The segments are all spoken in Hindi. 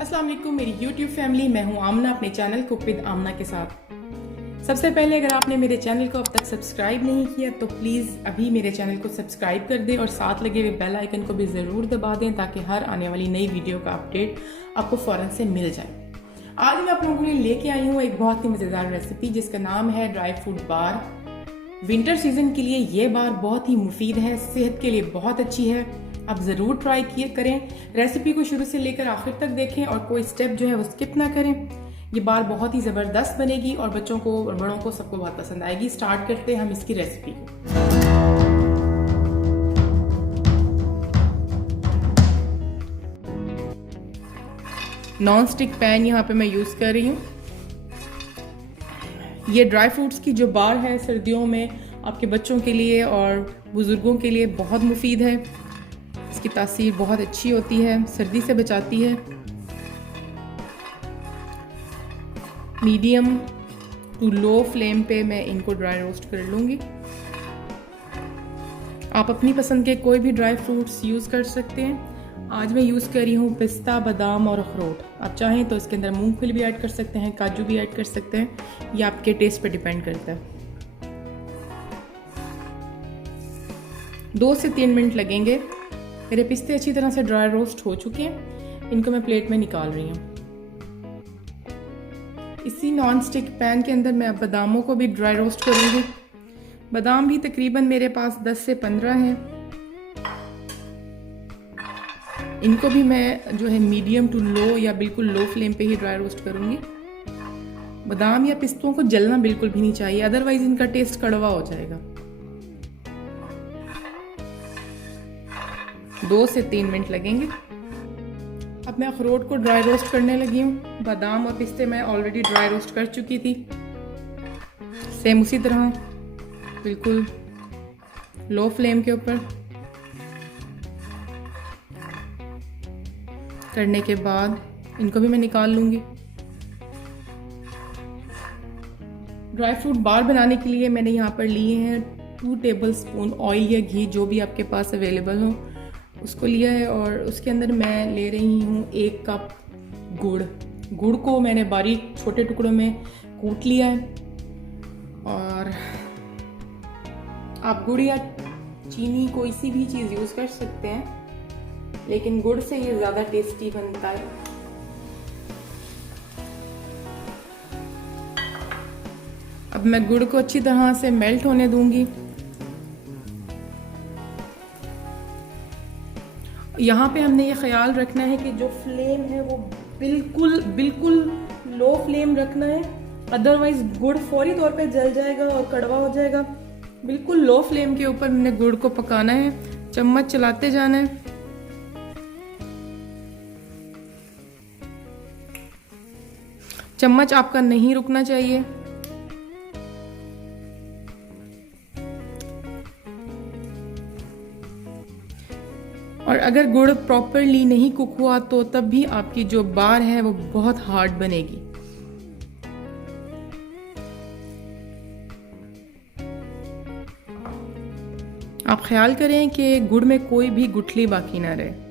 अस्सलाम वालेकुम मेरी YouTube फैमिली, मैं हूं आमना अपने चैनल कुक विद आमना के साथ। सबसे पहले अगर आपने मेरे चैनल को अब तक सब्सक्राइब नहीं किया तो प्लीज़ अभी मेरे चैनल को सब्सक्राइब कर दें और साथ लगे हुए बेल आइकन को भी ज़रूर दबा दें ताकि हर आने वाली नई वीडियो का अपडेट आपको फ़ौरन से मिल जाए। आज मैं आप लोगों के लिए लेके आई हूँ एक बहुत ही मज़ेदार रेसिपी जिसका नाम है ड्राई फ्रूट बार। विंटर सीजन के लिए ये बार बहुत ही मुफीद है, सेहत के लिए बहुत अच्छी है। आप ज़रूर ट्राई करें। रेसिपी को शुरू से लेकर आखिर तक देखें और कोई स्टेप जो है वो स्किप ना करें। ये बार बहुत ही ज़बरदस्त बनेगी और बच्चों को और बड़ों को सबको बहुत पसंद आएगी। स्टार्ट करते हैं हम इसकी रेसिपी को। नॉन स्टिक पैन यहाँ पे मैं यूज़ कर रही हूँ। ये ड्राई फ्रूट्स की जो बार है सर्दियों में आपके बच्चों के लिए और बुज़ुर्गों के लिए बहुत मुफीद है। इसकी तासीर बहुत अच्छी होती है, सर्दी से बचाती है। मीडियम टू लो फ्लेम पे मैं इनको ड्राई रोस्ट कर लूँगी। आप अपनी पसंद के कोई भी ड्राई फ्रूट्स यूज़ कर सकते हैं। आज मैं यूज़ कर रही हूँ पिस्ता, बादाम और अखरोट। आप चाहें तो इसके अंदर मूंगफली भी ऐड कर सकते हैं, काजू भी ऐड कर सकते हैं। ये आपके टेस्ट पे डिपेंड करता है। 2 से 3 मिनट लगेंगे। मेरे पिस्ते अच्छी तरह से ड्राई रोस्ट हो चुके हैं। इनको मैं प्लेट में निकाल रही हूँ। इसी नॉन स्टिक पैन के अंदर मैं बादामों को भी ड्राई रोस्ट करूँगी। बादाम भी तकरीबन मेरे पास 10 से 15 हैं। इनको भी मैं जो है मीडियम टू लो या बिल्कुल लो फ्लेम पे ही ड्राई रोस्ट करूँगी। बादाम या पिस्तों को जलना बिल्कुल भी नहीं चाहिए, अदरवाइज इनका टेस्ट कड़वा हो जाएगा। 2 से 3 मिनट लगेंगे। अब मैं अखरोट को ड्राई रोस्ट करने लगी हूँ। बादाम और पिस्ते मैं ऑलरेडी ड्राई रोस्ट कर चुकी थी। सेम उसी तरह बिल्कुल लो फ्लेम के ऊपर करने के बाद इनको भी मैं निकाल लूँगी। ड्राई फ्रूट बार बनाने के लिए मैंने यहाँ पर लिए हैं 2 टेबलस्पून ऑयल या घी, जो भी आपके पास अवेलेबल हो उसको लिया है। और उसके अंदर मैं ले रही हूँ 1 कप गुड़ को मैंने बारीक छोटे टुकड़ों में कूट लिया है। और आप गुड़ या चीनी कोई सी भी चीज़ यूज़ कर सकते हैं, लेकिन गुड़ से ये ज़्यादा टेस्टी बनता है। अब मैं गुड़ को अच्छी तरह से मेल्ट होने दूंगी। यहाँ पे हमने ये ख्याल रखना है कि जो फ्लेम है वो बिल्कुल लो फ्लेम रखना है, अदरवाइज गुड़ फौरी तौर पे जल जाएगा और कड़वा हो जाएगा। बिल्कुल लो फ्लेम के ऊपर हमने गुड़ को पकाना है, चम्मच चलाते जाना है। चम्मच आपका नहीं रुकना चाहिए। और अगर गुड़ प्रॉपरली नहीं कुक हुआ तो तब भी आपकी जो बार है वो बहुत हार्ड बनेगी। आप ख्याल करें कि गुड़ में कोई भी गुठली बाकी ना रहे।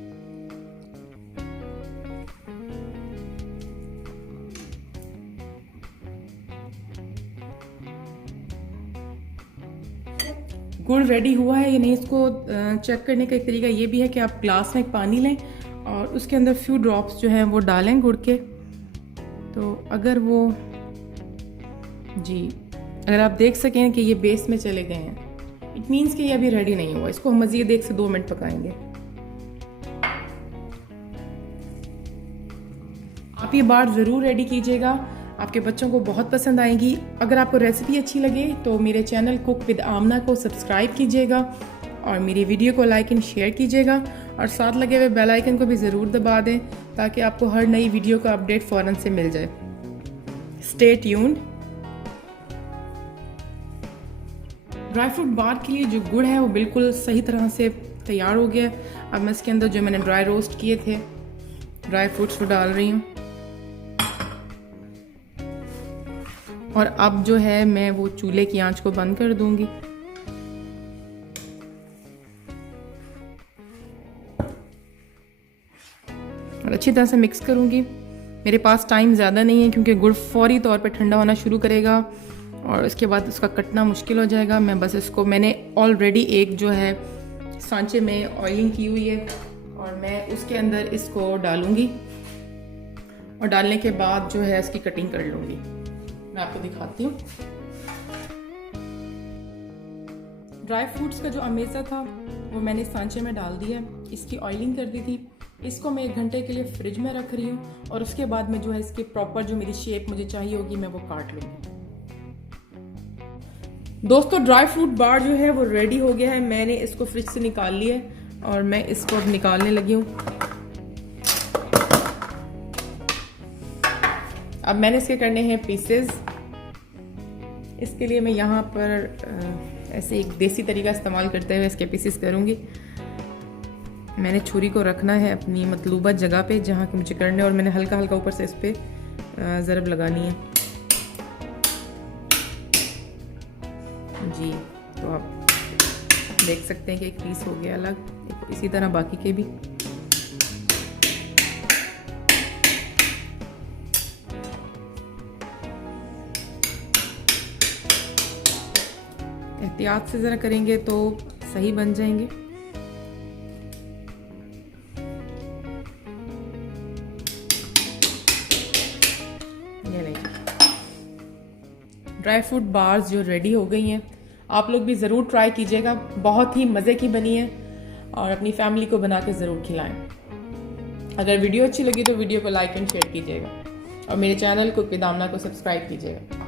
गुड़ रेडी हुआ है या नहीं, इसको चेक करने का एक तरीका ये भी है कि आप ग्लास में पानी लें और उसके अंदर फ्यू ड्रॉप्स जो हैं वो डालें गुड़ के। तो अगर अगर आप देख सकें कि ये बेस में चले गए हैं, इट मीन्स कि ये अभी रेडी नहीं हुआ। इसको हम मज़ीद 1 से 2 मिनट पकाएंगे। आप ये बार ज़रूर रेडी कीजिएगा, आपके बच्चों को बहुत पसंद आएगी। अगर आपको रेसिपी अच्छी लगे तो मेरे चैनल कुक विद आमना को सब्सक्राइब कीजिएगा और मेरी वीडियो को लाइक एंड शेयर कीजिएगा और साथ लगे हुए बेल आइकन को भी ज़रूर दबा दें ताकि आपको हर नई वीडियो का अपडेट फ़ौरन से मिल जाए। Stay tuned. ड्राई फ्रूट बार के लिए जो गुड़ है वो बिल्कुल सही तरह से तैयार हो गया। अब मैं इसके अंदर जो मैंने ड्राई रोस्ट किए थे ड्राई फ्रूट्स वो डाल रही हूँ। और अब जो है मैं वो चूल्हे की आंच को बंद कर दूंगी। और अच्छी तरह से मिक्स करूंगी। मेरे पास टाइम ज़्यादा नहीं है क्योंकि गुड़ फौरी तौर पे ठंडा होना शुरू करेगा और उसके बाद उसका कटना मुश्किल हो जाएगा। मैं बस इसको, मैंने ऑलरेडी एक जो है सांचे में ऑयलिंग की हुई है और मैं उसके अंदर इसको डालूंगी और डालने के बाद जो है इसकी कटिंग कर लूँगी। मैं आपको दिखाती हूँ। ड्राई फ्रूट्स का जो अमेज़ा था वो मैंने सांचे में डाल दिया, इसकी ऑयलिंग कर दी थी। इसको मैं 1 घंटे के लिए फ्रिज में रख रही हूँ और उसके बाद में जो है इसकी प्रॉपर जो मेरी शेप मुझे चाहिए होगी मैं वो काट लूँगी। दोस्तों ड्राई फ्रूट बार जो है वो रेडी हो गया है। मैंने इसको फ्रिज से निकाल लिया है और मैं इसको अब निकालने लगी हूँ। अब मैंने इसके करने हैं पीसेस। इसके लिए मैं यहाँ पर ऐसे एक देसी तरीका इस्तेमाल करते हुए इसके पीसेस करूँगी। मैंने छुरी को रखना है अपनी मतलूबा जगह पे जहाँ के मुझे करने, और मैंने हल्का हल्का ऊपर से इस पर ज़रब लगानी है जी। तो आप देख सकते हैं कि एक पीस हो गया अलग, इसी तरह बाकी के भी। एहतियात से ज़रा करेंगे तो सही बन जाएंगे। ये नहीं, ड्राई फ्रूट बार्स जो रेडी हो गई हैं। आप लोग भी ज़रूर ट्राई कीजिएगा, बहुत ही मज़े की बनी है और अपनी फैमिली को बना के ज़रूर खिलाएं। अगर वीडियो अच्छी लगी तो वीडियो को लाइक एंड शेयर कीजिएगा और मेरे चैनल कुक विद आमना को सब्सक्राइब कीजिएगा।